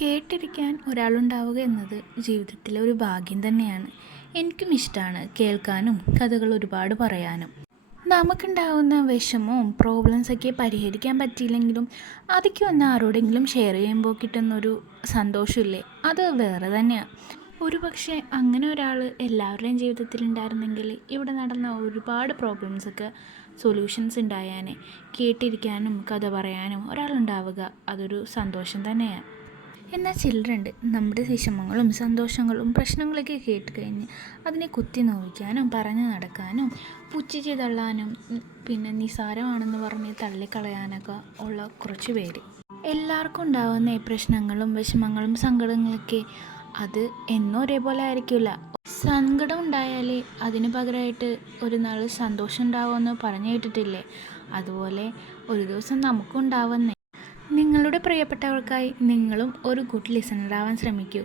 കേട്ടിരിക്കാൻ ഒരാളുണ്ടാവുക എന്നത് ജീവിതത്തിലെ ഒരു ഭാഗ്യം തന്നെയാണ്. എനിക്കും ഇഷ്ടമാണ് കേൾക്കാനും കഥകൾ ഒരുപാട് പറയാനും. നമുക്കുണ്ടാവുന്ന വിഷമവും പ്രോബ്ലംസൊക്കെ പരിഹരിക്കാൻ പറ്റിയില്ലെങ്കിലും അതൊക്കെ ഒന്ന് ആരോടെങ്കിലും ഷെയർ ചെയ്യുമ്പോൾ കിട്ടുന്നൊരു സന്തോഷമില്ലേ, അത് വേറെ തന്നെയാണ്. ഒരു പക്ഷേ അങ്ങനെ ഒരാൾ എല്ലാവരുടെയും ജീവിതത്തിൽ ഉണ്ടായിരുന്നെങ്കിൽ ഇവിടെ നടന്ന ഒരുപാട് പ്രോബ്ലംസൊക്കെ സൊല്യൂഷൻസ് ഉണ്ടായാനെ. കേട്ടിരിക്കാനും കഥ പറയാനും ഒരാളുണ്ടാവുക അതൊരു സന്തോഷം തന്നെയാണ്. എന്നാൽ ചിലരുണ്ട് നമ്മുടെ വിഷമങ്ങളും സന്തോഷങ്ങളും പ്രശ്നങ്ങളൊക്കെ കേട്ട് കഴിഞ്ഞ് അതിനെ കുത്തി നോവിക്കാനും പറഞ്ഞു നടക്കാനും പുച്ഛിച്ച് തള്ളാനും പിന്നെ നിസാരമാണെന്ന് പറഞ്ഞ് തള്ളിക്കളയാനൊക്കെ ഉള്ള കുറച്ച് പേര്. എല്ലാവർക്കും ഉണ്ടാകുന്ന ഈ പ്രശ്നങ്ങളും വിഷമങ്ങളും സങ്കടങ്ങളൊക്കെ അത് എന്നും ഒരേപോലെ ആയിരിക്കില്ല. സങ്കടം ഉണ്ടായാൽ അതിന് പകരമായിട്ട് ഒരു നാൾ സന്തോഷം ഉണ്ടാവുമെന്ന് പറഞ്ഞു കേട്ടിട്ടില്ലേ? അതുപോലെ ഒരു ദിവസം നമുക്കും ഉണ്ടാവുന്നേ. നിങ്ങളുടെ പ്രിയപ്പെട്ടവർക്കായി നിങ്ങളും ഒരു ഗുഡ് ലിസണർ ആവാൻ ശ്രമിക്കൂ.